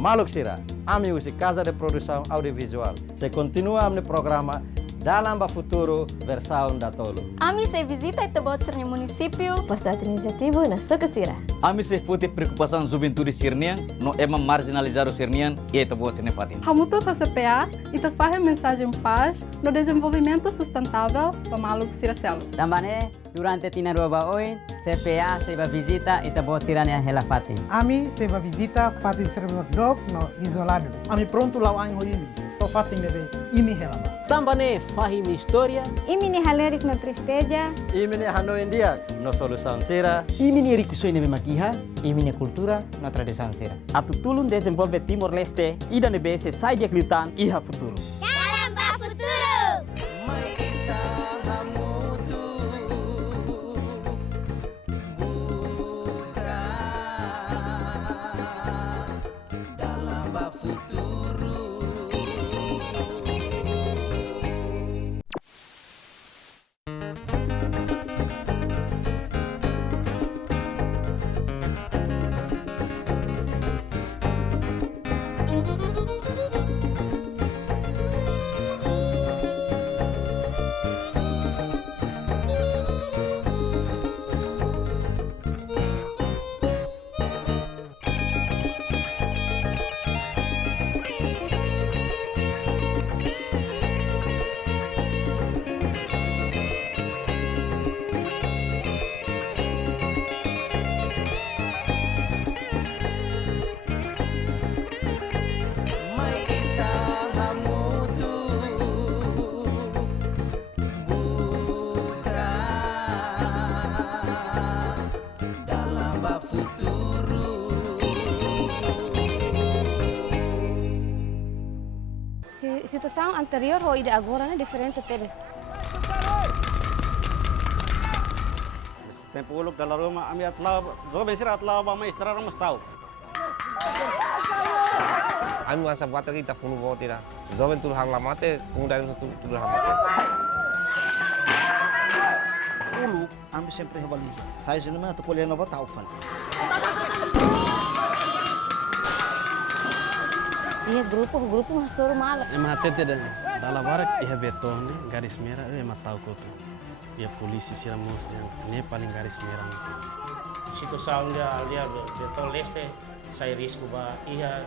Maluk Sira, ami usi Casa de Produção Audiovisual. Se continua no programa Dalam Futuro versão da Tolo. Ami se visita e tebot sernya município. Projeto iniciativo na Socacira. Ami se fute preocupação juventude sirnian, no ema marginalizado sirnian e tebot sirne fatin. Hamutu com a CPA e te faz mensagem paz no desenvolvimento sustentável para Maluk Siracelo. Também durante tina roba hoje, CPA se va visita e tebot sirania hela fatin. Ami se va visita fatin servidor dog no isolado. Ami pronto lau anho ini. To fatin deve imi helama. Também fahim história. Imini halerik no tristeza. Imini Hanoi India, no Solução Sira. Imini rikusoi nebe makiha. Imini cultura na tradição sira. Atu tulun desenvolve Timor Leste e da nebese sai de klitan iha futuro. Dalam Futuro. Situação anterior ou ida agora é diferente temes. Tempo uluk dalam rumah ami atlau zobe sira atlau bama istirahat mas tahu. Ami masa buat kita punu bawa tidak. Zoben tu hang lamate, kemudian tu lamate. Ulu, ami sempre rivaliza. Sai de numa, tu colhendo nova taufan. Iya grupo masuk rumah. Emang tete dan dalam barak ia beton garis merah emang tahu kau tu. Ia polisi siramus yang ini paling garis merah. Situação dia beton leste sai risco ba ia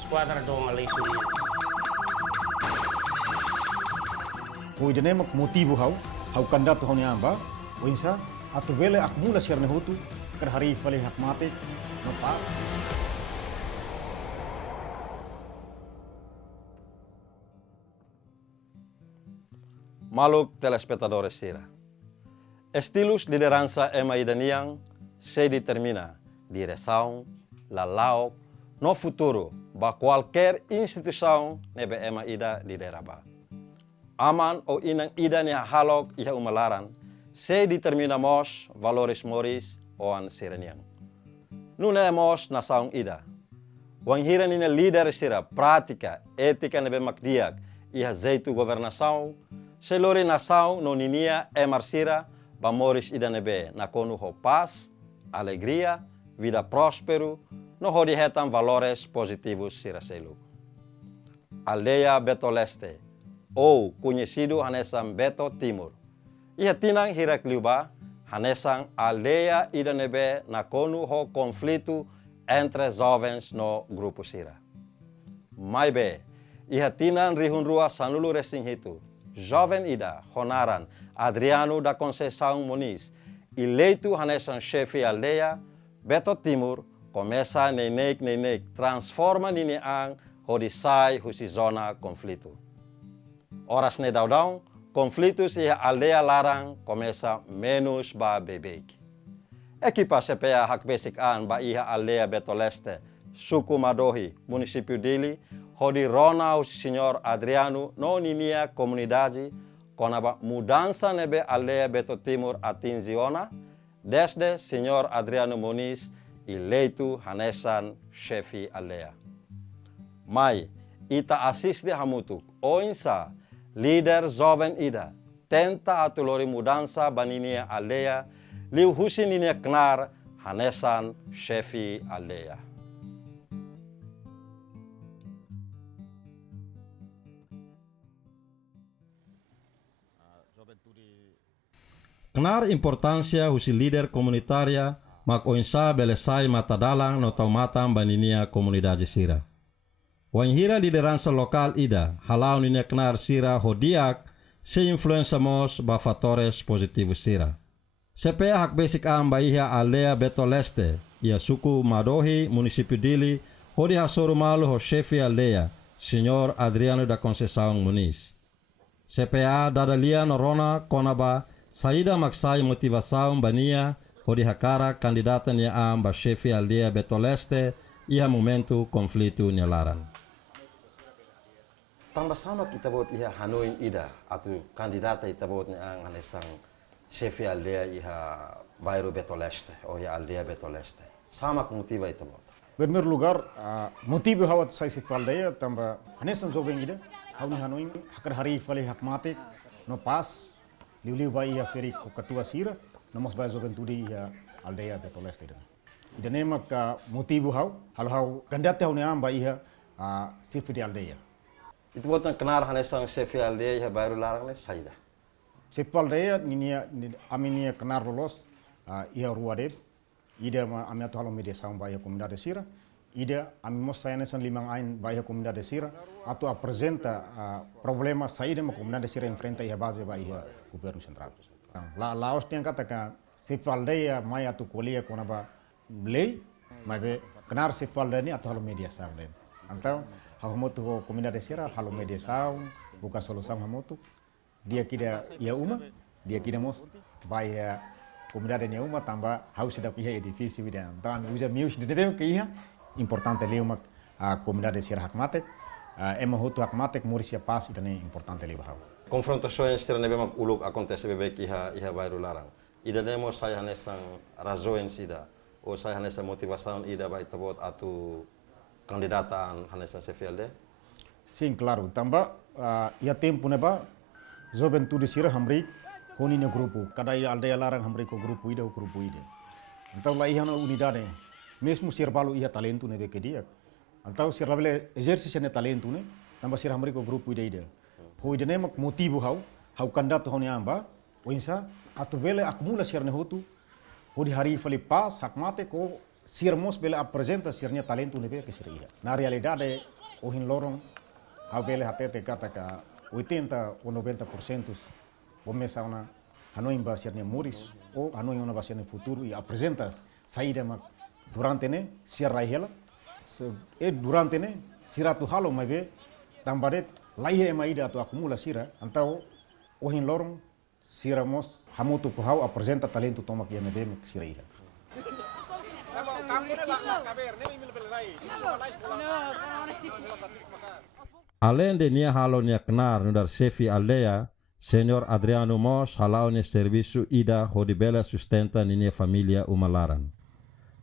squadra dong ali suni. Koi dene mak motivo hau kandat tu honya amba, oinsa atu bele akmula sirne hutu ker hari fale hak mate lepas. Maluk telespectadores Sira. Estilos liderança Ema Idaniang se determina direção, lalau, no futuro, ba qualquer instituição nebe Ema Ida lideraba. Aman o inang Ida ni halok iha umalaran, se determina mos valores moris oan Siraniang. Nune mos na saung Ida. Wang hira nina líder Sira, prática, ética nebe makdiak, iha zeitu governação, selori nação no ninia Sira, bamoris idanebe na konu ho paz, alegria, vida próspero, no hodihetan valores positivos Sira seluk. Aldeia Beto Leste, ou conhecido hanesang Beto Timur. Ia tinang hirakliuba, hanesang aldeia idanebe na konu ho conflito entre jovens no grupo Sira. Maibe, ia tinang rihunrua sanulu resing hitu. Jovem Ida, Honaran, Adriano da Conceição Muniz, eleito hanesan chefe aldeia, Beto Timur, começa nenek, transforma nineang, hodisai husi zona conflito. Horas nedaudão, conflitos e aldeia larang, começa menos ba bebek. Equipa CPA hak basic an ba iha aldeia Beto Leste, suku Madohi, município Dili, Hodi rona o senhor Adriano no ninia comunidade com a mudança nebe aldeia Beto Timur atingiona desde senhor Adriano Muniz eleito hanesan chefe aldeia. Mai ita assiste hamutuk oinsa líder jovem Ida tenta atulori mudança baninia aldeia liu husi ninia knar hanesan chefe aldeia. Kenar importância husi líder comunitária mak oinsa belesai matadalang no taumatam baninia komunidade sira. Wanhira liderança local ida halau ninia kenar sira hodiak se influenza mos ba fatores positivos sira. CPA hak basic amba iha aldea Betoleste, ia suku Madohi, município Dili, hodi hasoru malu ho chefe aldea, Senhor Adriano da Conceição Muniz. CPA dadalia norona konaba, saída maksai motivação bania, hodi hakara kandidata nia amba chefe aldea Betoleste, iha momento conflito nyalaran. Tambah sama kita buat iha Hanoi ida atau kandidata kita buat ni ang hanesang chefe aldea iha bairro Betoleste ou iha aldea Betoleste. Sama motiva kita buat. Em primeiro lugar, motivo hawat sai chefe aldea tambah hanesang jovem ida hau ni Hanoi hakar hari fale hakmatik no pas liu bai iha feri ko katua sira no mas bai juventude iha aldea Betoleste ida. Ida nemak motivo hau kandidata hau ni amba iha chefe de aldea. Itu buat kenar hanesang chefe aldea iha bairro larang ne saida. Chefe aldea ninia aminia kenar lolos iha ruadet ida ami atu halo media saung baia comunidade sira ida ami mos sayane san limang ain baia comunidade sira atu apresenta problema saída ma comunidade sira enfrenta iha base baia governo central. Laos tiang kata ka chefe aldea mai atu kolia kona ba lei mai be kenar chefe aldea ni atu halo media saung den. Antau hamotu ko comunidade sira halo media saung buka solução hamotu dia kida ia uma dia kida mos baia comunidade nia uma tambah haus sedap iha edifício ida então usa mius de deve que iha importante ali uma comunidade sira hakmatek ema hotu hakmatek morisia pas ida ne importante ali bahau. Confrontações tira nebe mak uluk acontece bebe iha bairro larang. Ida nemo saya hanesang razões ida ou saya hanesang motivação ida bai tabot atu kandidatan hanesang CFLD? Sim, claro. Tambah ia tempo neba juventude sira hamri honi ne grupo. Kada ia aldea larang hamri ko grupo ida o grupo ida. Então lá ia na unidade. Mesmo ser balu ia talento nebe que dia. Então ser labele exercício ne talento ne. Tambah ser hamri ko grupo ida. Ho ida ne mak motivo hau kandidat honi amba. Oinsa atu bele acumula ser ne hotu. Ho di hari fali pas hakmate ko sirmos bele apresenta sirnya talento nebe que seria. Na realidade ohin lorong hau bele hatete kata ka 80 ou 90% começa na Hanoi ba sirnya muris ou Hanoi una ba sirnya futuro e apresenta saída mak durante ne sirra hela e durante ne siratu halo mai be tambare laihe mai ida tu acumula sira antau ohin lorong siramos hamutu ko hau apresenta talento tomak ia nebe mak sira iha. Além de nia halo nia kenar nudar chefe aldea, Senhor Adriano Mos halau nia serviço ida hodi bela sustenta nia família umalaran.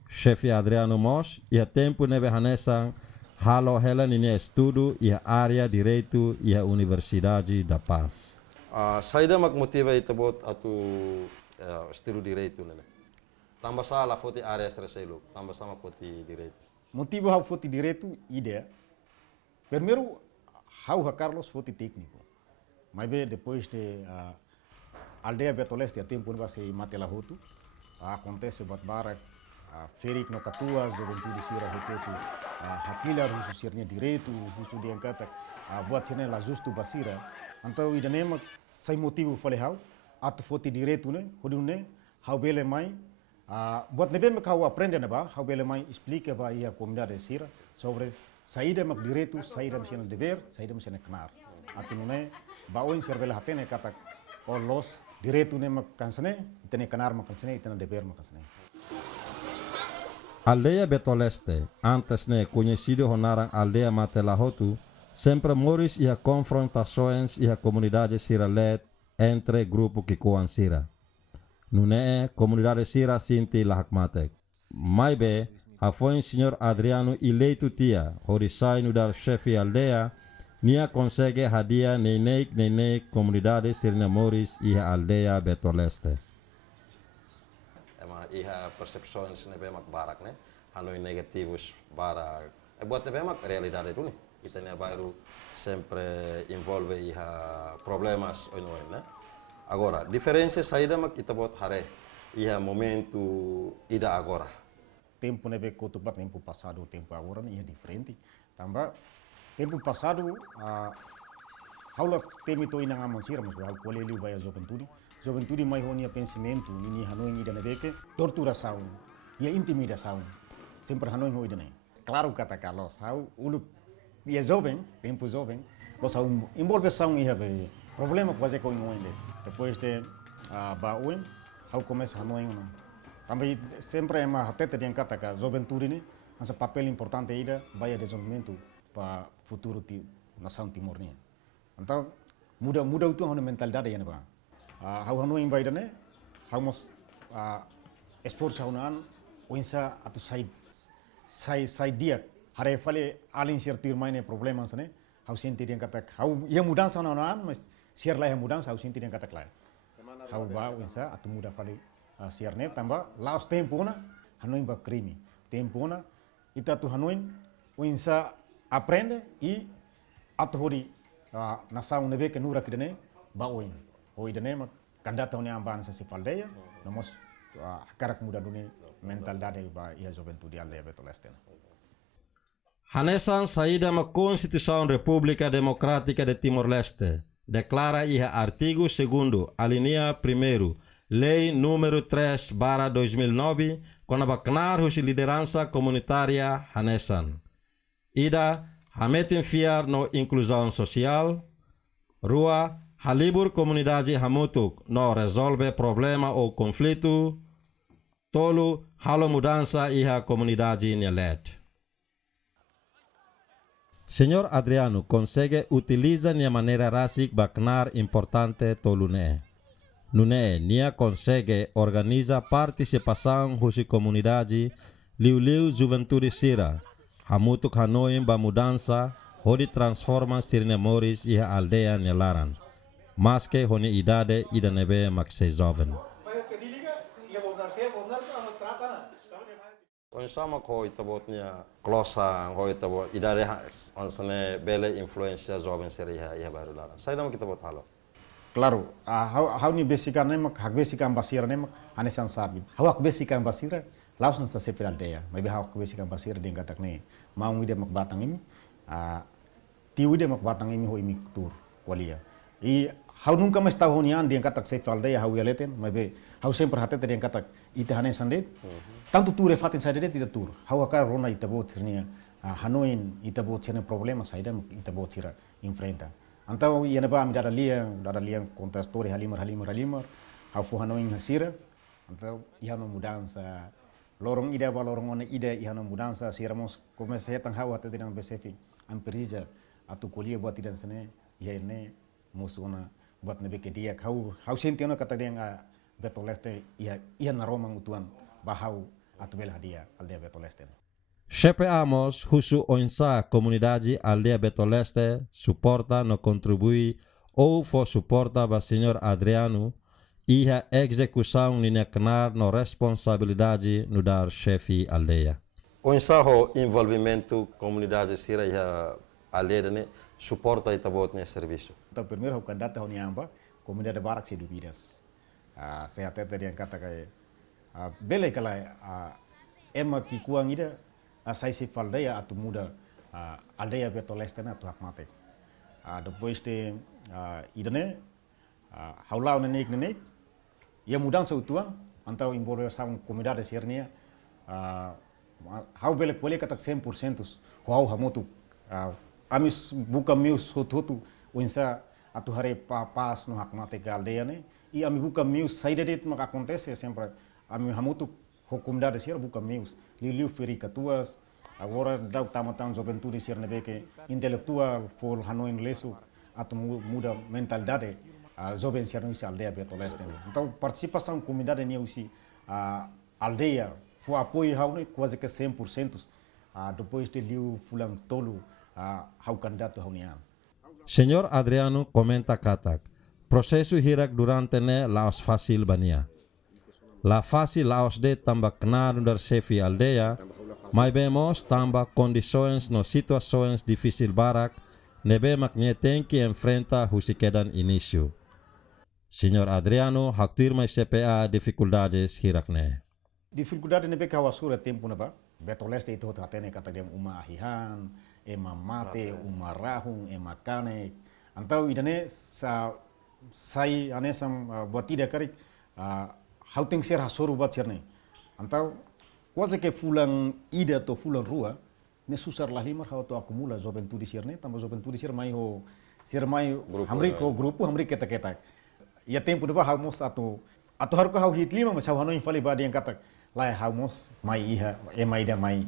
Chefe Adriano Mos ia tempo nebe hanesang halo hela nia estudo ia área direito ia Universidade da Paz. Saída mak motiva ita bot atu estilo direito nele. Tambah salah foti área estraselo, tambah sama foti direito. Motivo hau foti direito ida. Primeiro hau Carlos foti técnico. Mas bem depois de aldea Betoleste a tempo vai se matela hotu. Acontece batbarak ferik no katua juventude sira hotu. Hakila rusu sirnya direito, rusu dia kata buat sirnya la justo basira. Então ida nema sai motivo fale hau atu foti direito ne, hodune hau bele mai buat nebe me kau aprende neba, hau bele mai explica ba ia comunidade sira sobre saída mak direito, saída mesian dever, saída mesian kenar. Atu nune baoin servela hatene kata los direito ne mak kansene, itene kenar mak kansene, itene dever mak kansene. Aldea Betoleste, antes ne conhecido honarang aldea Matelahotu, sempre moris ia confrontações ia comunidade siralet entre grupo Kikoan Sira. Nune comunidade Sira sinti lahakmatek. Maibe, hafoi Senhor Adriano eleito tia, horisai nudar chefe aldea, nia consegue hadia nenek comunidade Sirna Moris ia aldea Betoleste. Ema iha percepções nebe mak barak ne, Hanoi negativos barak. Buat nebe mak realidade tu ne. Itania bairro sempre envolve iha problemas oinoin ne. Agora, diferença saída mak itabot hare. Ia momento ida agora. Tempo nebe kotupat tempo passado, tempo agora é diferente. Tambah tempo passado haula temito ina ngamon sira mas hal kole liu baya juventude mai honia pensamento ini hanoi ida nebeke tortura saun ia intimidação sempre hanoi ho ida ne. Claro kata Carlos, hau ulu ia jovem, tempo jovem, los hau envolve saun ia be problema quase com inde. Depois de bauen hau começa hanoi não. Também sempre é uma hateta yang kata ka juventude ni asa papel importante ida baya desenvolvimento para futuro nação Timor ni. Então muda itu hanya mentalidade yang ba. Hau hanoi baida ne, hau mos esforço haunan oinsa atu sai dia hare fale alin certir maine problemas ne, hau sentir yang kata hau ia mudança haunan mas siar lah yang mudança hau sentir yang kata klai. Hau ba oinsa atu muda fale siarne tambah laos tempo na hanoi ba crime. Tempo na ita tu hanoi oinsa aprende e atu hori nação nebe que nura kidene ba oin. Oi dene mak kandata oni amban sa sifaldeia, namos karak muda duni mentalidade ba ia juventude aldeia betoleste. Hanesan saída ma Constituição República Democrática de Timor-Leste declara ia artigo 2º, alinea 1º, Lei número 3/2009, com a bacnar husi liderança comunitária Hanesan. Ida hametin fiar no inclusão social, rua halibur comunidade hamutuk no resolve problema ou conflito, tolu halo mudança iha comunidade nyelet. Senhor Adriano consegue utiliza nia maneira rasik bacnar importante tolune. Nune nia consegue organiza participação husi comunidade liu juventude sira. Hamutuk Hanoi ba mudança hodi transforma sirne moris iha aldeia nelaran. Mas que honi idade ida nebe makse jovem. Sama ko itabotnya klosa ko itabot idade ansane bele influência jovem seria ia baru lara. Saya nama kita bot halo. Claro, hau ni basican nemak hak basican basira nemak hanesan sabi. Hau hak basican basira laos nasa sefer aldeia. Maybe hau hak basican basira ding katak ne. Mau ide mak batang ini, tiu ide mak batang ini ho imi tur walia. I hau nunca mas tahu honian ding katak sefer aldeia hau yaleten. Maybe hau sempre hatete ding katak ite hanesan det. Tanto tur fatin saide det ite tur. Hau akar rona ite bot nia Hanoin ite bot sene problema saide ite bot sira enfrenta. Antau ia neba mi dada liang kontastori halimar. Hau fu Hanoin hasira. Antau ia no mudança. Lorong ida ba lorong ona ida ia no mudança siramos começa hetang hau até dengan besefi amperiza atu kuliah buat tidak sene ia ne musuna buat nebe ke dia hau sentiano kata dia betoleste ia na Roma utuan bahau atu bela dia aldea betoleste. Chepeamos husu oinsa comunidade aldea betoleste suporta no contribui ou for suporta ba senhor Adriano iha execução linha knar no responsabilidade no dar chefe aldeia. Oinsaho envolvimento comunidade sira iha aldeia ne suporta itabot ne serviço. Então primeiro o candidato honiamba comunidade barak se duvidas. Saya até yang kata kaya bele kala ema ki kuang ida sai se faldeia atu muda aldeia betoleste na tu hak mate. Depois de idane haulau nenek ia mudança utuan antau embora sa comunidade sirnia hau bele pole kata 100% hau hamotu amis buka mius hotu uinsa atu hare pas no hak mate ka aldeia ne e ami buka mius saída det mak acontece sempre ami hamotu comunidade sir buka mius liu feri katuas agora dau tamatang juventude sir nebeke intelectual for Hanoi lesu atu muda mentalidade jovem sirnuisi aldeia betoleste. Então participação comunidade ni usi aldeia foi apoio hau ne quase que 100% depois de liu fulan tolu hau candidato haunian. Senhor Adriano comenta katak. Processo hirak durante ne laos fácil bania. La fácil laos de tamba knar dar chefe aldeia, mas vemos tamba condições no situações difícil barak, nebe maknye tem que enfrenta husi kedan início. Senhor Adriano haktir mai CPA dificuldades hirakne. Dificuldade nebe kawasura tempo neba. Betoleste itu hatene kata dia uma ahihan, ema mate, uma rahung, ema kane. Antau idane sai anesam buat tidak karik hauting ser hasuru buat serne. Antau quase que fulan ida to fulan rua ne susar lah limar hau to akumula juventude serne, tambah juventude ser mai hamri ko grupo hamri keta. Ia tempo neba haus atau harus hau hit lima mas hau hanoi fali badi yang kata lai haus mai iha ema ida mai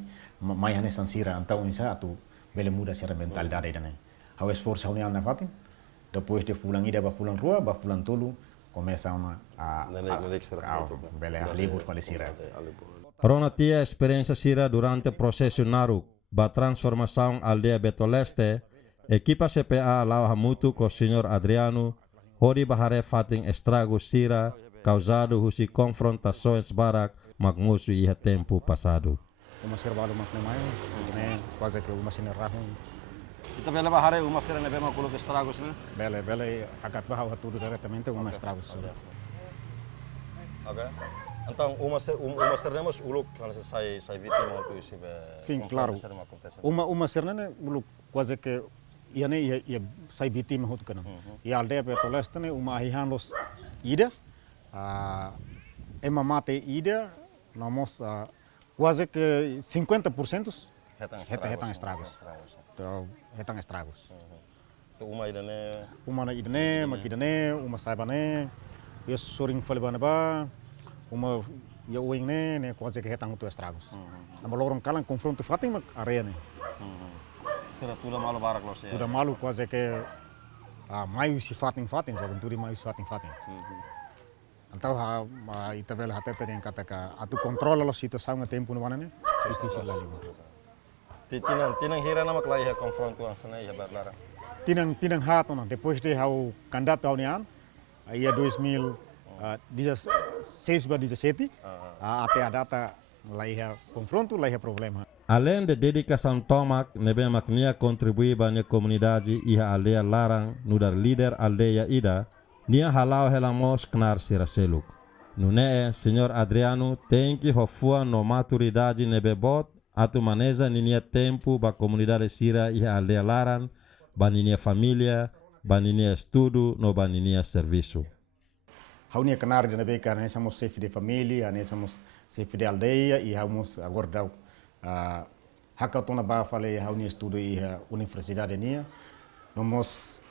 hanesan sira antau insa atau bele muda secara mental dari dane. Hau esforço hau ni alna fatin. Depois de fulan ida ba fulan rua ba fulan tolu começa a bele libur fali sira. Rona tia experiência sira durante processo naruk ba transformação aldea Betoleste, equipa CPA lau hamutu com o senhor Adriano, hori bahare fating estragos sira causado husi confrontações barak magmusu iha tempo passado. Uma servalo maknamai, ne quase que uma sinerrahun. Kita bela bahare uma sira nebe makulo estragos né? Bele akat bahau tudo diretamente uma estragos. Okay. Então uma seremos uluk quando sai vítima tu isi be. Sim, claro. Uma sernane uluk quase que ia sai vítima hot kana. Ia aldea Betoleste ne uma ahihan los ida. Ema mate ida, nós quase que 50% retang estragos. Então, retang estragos. Uma idane, makidane, uma saibane, ia soring falibana ba, uma ia uing ne quase que retang tu estragos. Nama lorong kalang confronto fating mak area ne. Será tudo malu barak los ya. Tudo malu quase que mai si fating so venturi mai si fating. Então ita bela hatete yang kata ka atu controla los situação a tempo no banane difícil ali. Tinang hira nama kelai ha confronto ang sana ya barlara. Tinang hato na depois de hau candidato ao nian ia 2016 ba 17 até a data lai ha confronto lai ha problema. Além de dedicação tomak, nebe maknia contribui banyak comunidade iha aldea larang nudar líder aldeia ida. Nia halau helamos knar siraseluk. Nune senhor Adriano tem que hofua no maturidade nebebot atu maneza ninia tempo ba comunidade sira iha aldea laran, ba ninia família, ba ninia estudo, no ba ninia serviço. Hau nia kenar de nebe karena somos chefe de família, ne somos chefe de aldeia e hamos agordau. Hakatona ba fale hau nia estudo iha universidade nia. Vamos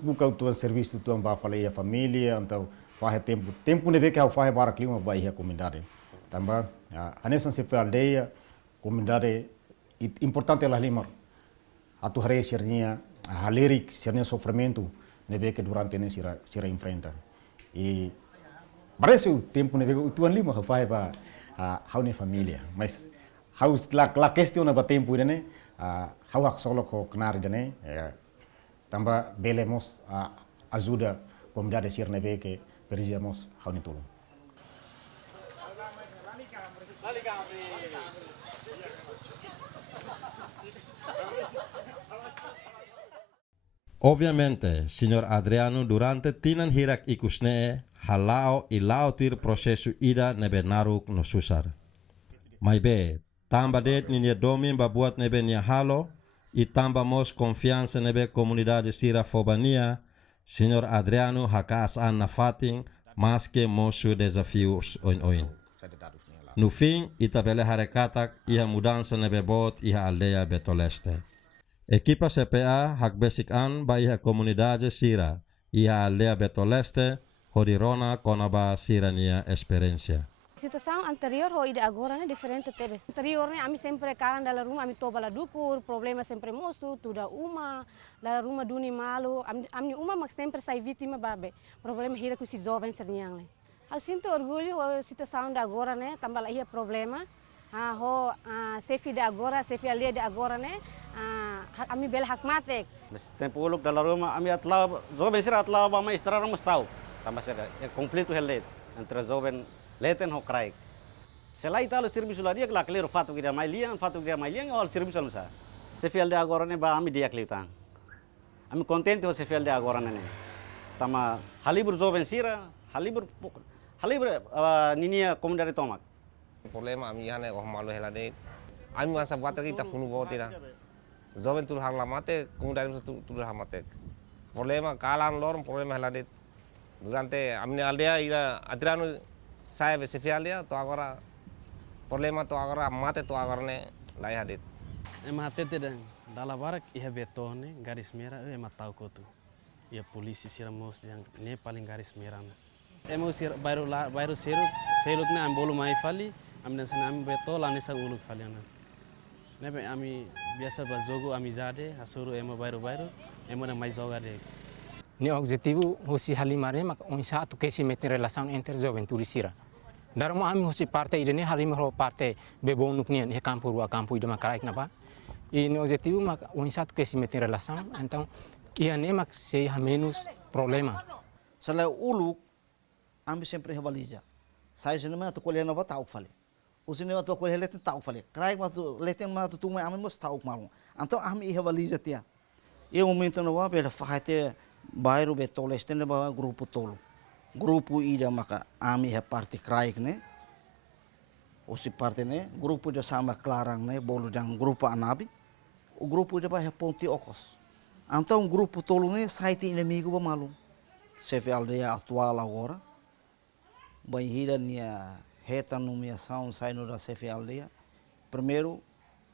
buscar o serviço tu amba falei a família, então faz tempo nebe que hau faz para clima ba iha comunidade. Também anesan se foi aldeia, comunidade importante lah limar. Atu hari sirnya halerik sirnya sofrimento nebe que durante ne sira enfrenta. E parece o tempo nebe o tuan lima hau faz ba hau ne família, mas hau la questão ba tempo ide hau hak solo ko kenar ide tambah belemos ajuda comunidade sirnebe que precisamos hauni tolong. Obviamente, senhor Adriano durante tinan hirak ikusne halao ilautir procesu ida nebe naruk no susar. Maibe, tamba det ninia domin babuat nebe nia halo, e tambamos confiança nebe comunidade sira fobania, senhor Adriano hakas an na fating, mas que mosu desafios oin. No fim, itabele harekatak iha mudança nebe bot iha aldeia Betoleste. Equipa CPA hak basic an ba iha comunidade sira, iha aldeia Betoleste, hodirona konaba sirania experiência. Situação anterior ho ida agora né diferente tebes. Anterior né ami sempre karan dalam rumah ami tobala dukur, problema sempre mosu, tuda uma, dalam rumah duni malu, ami uma mak sempre sai vítima babe. Problema hira ku si jovem serniang né. Eu sinto orgulho a situação da agora né, tambah lah ia problema. Sefi da agora, sefi aldeia da agora né, ami bela hak matek. Tempo uluk dalam rumah ami atlau jovem sira atlau ba mai estrara mustau. Tambah sira konflito helet entre jovem leten ho kraik. Selain talo serviço lá dia que lá claro fato que dia mais liang ou serviço não sa. Sefi aldeia agora né ba ami dia klitan. Ami contente ho sefi aldeia agora né. tama halibur jovem sira, halibur ninia komunidade tomak. Problema ami hane oh malu helade. Ami masa water kita funu botira. Jovem tur harlamate komunidade tur hamate. Problema kalan lor problema helade. Durante amne aldea ira Adriano saya besifialia to agora problema to agora mate to agora ne lai hadit. Ema tete dan dala barak iha betone garis merah ema tahu kotu. Ya polisi siramos yang ne paling garis merah. Ema sir baru seluk na ambolu mai fali amne sana am beto lani sa uluk fali ana. Nebe ami biasa bazogo ami zade asuru ema baru ema na mai zoga de. Ni objetivo hosi halimare mak onsa tu kesi meter relação entre juventude sira. Darmo ami hosi parte idene halimaro parte bebonuk nian e campo rua campo ida makarai napa. Ini objetivo mak onsa tu kesi meter relação então ia ne mak se menos problema. Selain uluk ami sempre rivaliza. Sai cinema tu colher nova tauk fale. O cinema tu colher leten tauk fale. Crai matu leten matu tu mai ami mos tauk malu. Então ami rivaliza tia. E o momento no wa pela fahate bairro betoles tem ba grupo tolo. Grupo ida maka ami é parte craik ne. Osi parte ne grupo ida sama clarang ne bolu jang grupo anabi. O grupo ida ba é ponte ocos. Então grupo tolo ne site inimigo ba malu. CF aldeia atual agora. Banhira nia reta nomeação saindo da CF aldeia. Primeiro,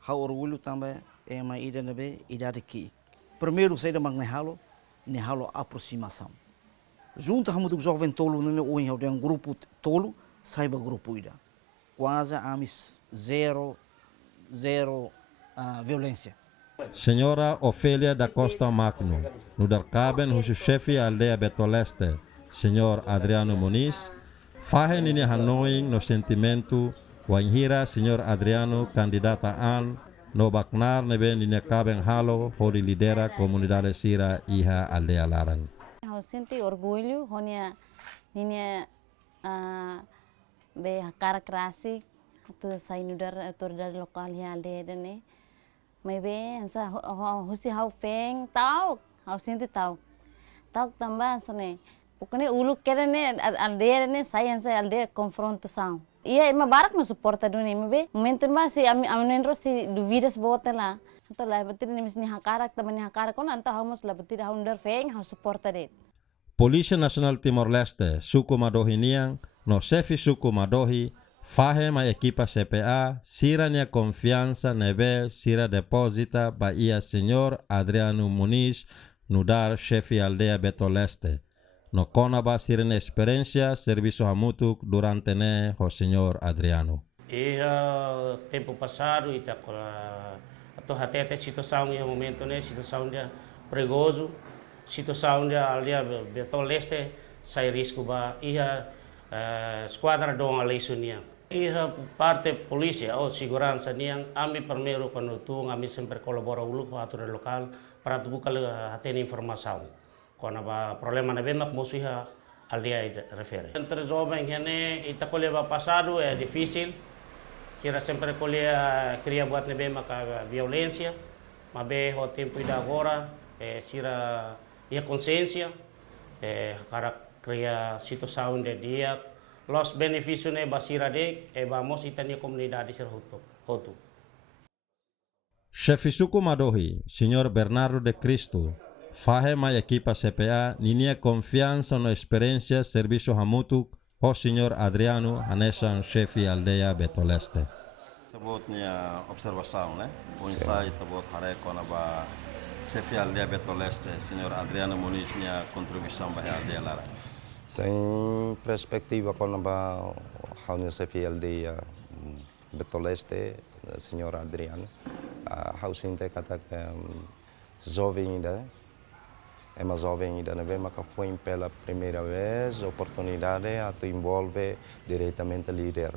ha orgulho também é uma ida nebe idade que. Primeiro sai da magnehalo nehalo aproximação. Junto a do jovem tolo ne o tem um grupo tolo saiba grupo ida. Quase amis zero violência. Senhora Ofélia da Costa Magno, no dar caben o chefe aldeia Betoleste, senhor Adriano Muniz, fahen ini Hanoi no sentimento wanhira senhor Adriano candidata an no baknar nebe nine caben halo hori lidera comunidade sira iha aldea Larang. Eu sinto orgulho honia nine be cara krasi tu sai nudar autoridade lokal ya aldea dene. Mai be ansa husi hau feng tau hau sinti tau tambah sane pokoknya uluk kere ne aldea ne sai ansa aldea confrontação. Iya ema barak no suporta dunia me momento mas si ami nenro si duvidas bote la então lá betir ni misni hakarak tamani hakarak kon anta hamos la betir under feng ha suporta det. Polícia Nacional Timor-Leste suku madohiniang no chefe suku madohi fahe ma equipa CPA sira nia confiança nebe sira deposita ba ia senhor Adriano Muniz nudar chefe aldea Betoleste. No conaba sirene experiência serviço hamutuk durante ne o senhor Adriano. E tempo passado ita atau até situação em momento né situação dia perigoso situação dia aldea Betoleste sai risco ba ia squadra dong aleisunia ia parte polícia ou segurança niang ami primeiro quando tu ami sempre colabora ulu com a autoridade local para tu buka até informação. Quando há problema na bema, como se a aldea refere. Entre jovens que ita colheva passado é difícil. Se era sempre colher queria buat na bema com violência, mas bem o tempo de agora se era a consciência, para criar situação de dia, los benefícios ne basira de vamos itania comunidade ser hotu. Chefe suku madohi, senhor Bernardo de Cristo. Fahe ma equipa CPA ninia confiança no experiência serviço hamutuk o senhor Adriano hanesan chefe aldeia Betoleste. Tabot nia observação, né? O insight tabot hare kona ba chefe aldeia Betoleste, senhor Adriano Muniz nia contribuição ba aldeia Larang. Sem perspectiva kona ba haunia chefe aldeia Betoleste, senhor Adriano, hausinte kata jovem ainda. É uma jovem ainda não vê, mas foi pela primeira vez oportunidade a tu envolver diretamente o líder.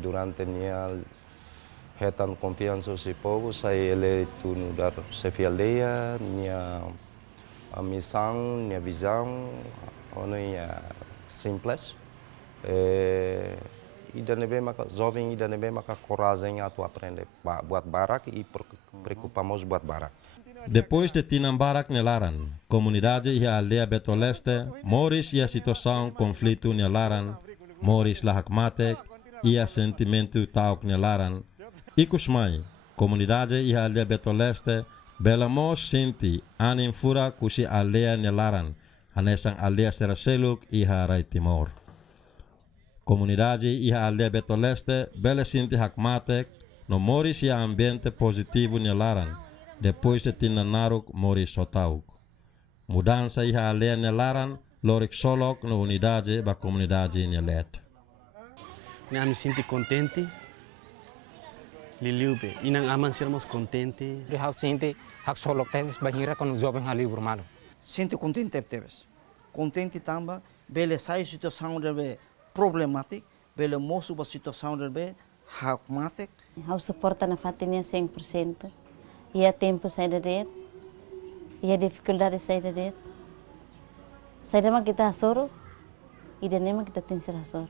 Durante minha retan confiança se povo sai eleito no dar chefe aldeia, minha missão, minha visão, é simples. Ainda não vê, mas jovem ainda não vê, mas coragem a tu aprender buat barak e preocupamos buat barak. Depois de tinambarak nelaran, comunidade e a aldeia Betoleste, moris e a situação conflito nelaran, moris lahakmatek e a sentimento tauk nelaran. Ikusmai, comunidade e a aldeia Betoleste, belamos senti anin fura kusi aldeia nelaran, anesang aldeia Seraseluk e a Rai Timor. Comunidade e a aldeia Betoleste, bela senti hakmatek, no moris e a ambiente positivo nelaran, depois de tinanaruk moris sotauk. Mudança e a aldeia nelaran, lorik solok no unidade ba comunidade nelet. Eu me sinto contente. Liliube, inang aman sermos contente. Eu sinto hak solok teves banhira com os jovens ali burmalo. Sinto contente teves. Contente tamba, bele sai situação de problemática, bele moço ba situação de hakmatik. Hau suporta na fatinha 100%. Ia tempo sai de ia dificuldade sai de sai de kita soro, ida nema kita tinsir soro.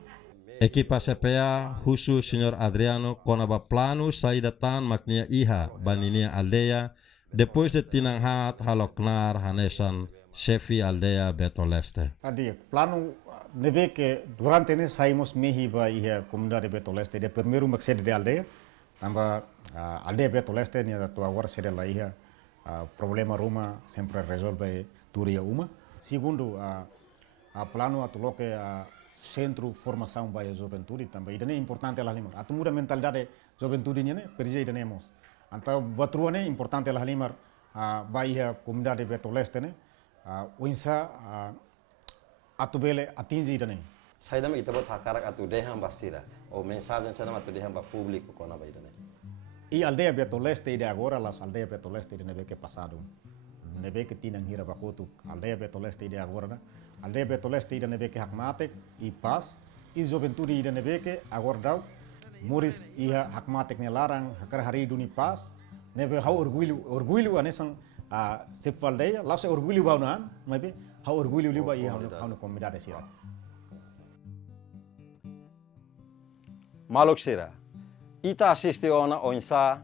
Equipa CPA khusus Senhor Adriano konaba plano saída tan maknia iha baninia aldeia depois de tinanghat haloknar hanesan chefe aldeia Betoleste. Adi plano nebe que durante ne saímos mehi ba iha comunidade Betoleste de primeiro maksede de aldeia tamba aldeia Betoleste ni tua agora sede la iha problema ruma sempre resolve turia uma. Segundo a plano atuloke centro formação para a juventude também. Isso é importante lá limar. A tumura mentalidade juventude né perja isso nemos. Então batruan é importante lá limar para a comunidade Betoleste né. O insa atubele atingi isso né. Saya dama ita bot hakarak atu deham basira. O mensagem sana atu deham ba público kona ba isso né. E aldeia Betoleste ide agora las aldeia Betoleste ide nebe que passado. Nebe que tinang hira bakotu. Aldeia Betoleste ide agora né. Aldeia Betoleste ida nebe que hakmatek e paz e juventude ida nebe que agora dau moris iha hakmatek ne larang hakar hari duni paz nebe hau orgulho anesan sep aldeia lá se orgulho baunan maybe hau orgulho liba iha hau comunidade sira. Maluk sira ita assiste ona onsa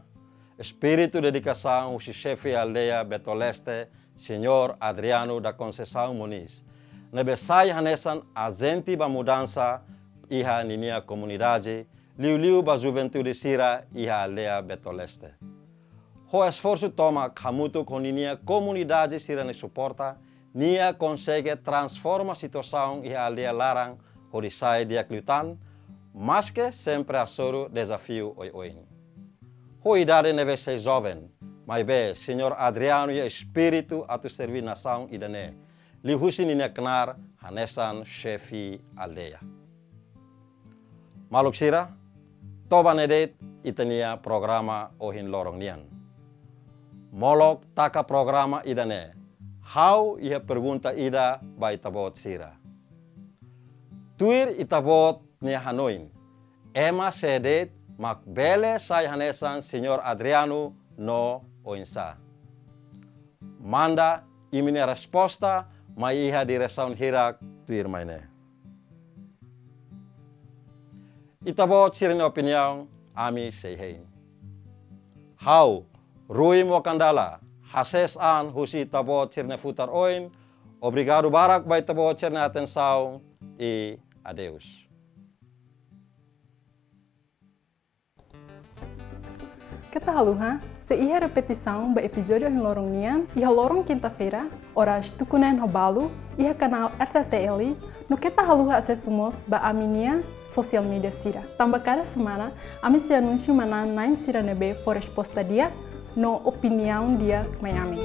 espírito de dedicação o chefe aldeia Betoleste Senhor Adriano da Conceição Muniz. Nebesai hanesan agente ba mudança iha ninia comunidade, liu ba juventude sira iha aldeia Betoleste. Ho esforço toma kamutu com ninia comunidade sira ne suporta, nia consegue transforma situação iha aldeia larang horisai dia klutan, mas que sempre asoro desafio oi. Ho idade neve ser jovem, mas be Senhor Adriano e espírito atu servir nação idane. Lihusin ini kenar hanesan chefe aldeia. Maluk sira, toba nedet itania programa ohin lorong nian. Molok taka programa idane. How ia pergunta ida ba itabot sira. Tuir itabot ni hanoin. Ema sedet mak bele sai hanesan Senhor Adriano no oinsa. Manda imine resposta mai iha diresaun hirak tuir maine. Itabot sirin opinião ami seihein. How rui mo kandala hases an husi itabot sirne futar oin. Obrigado barak by itabot sirne atenção e adeus. Kita haluha, seiha repetição do episódio em lorong nian, iha lorong quinta-feira, horas tukunen hobalu, iha canal RTTL, no kita haluha acessamos ba aminia social media sira. Tambah cada semana, ami se anuncio mana nain sira nebe for resposta dia, no opinião dia Miami.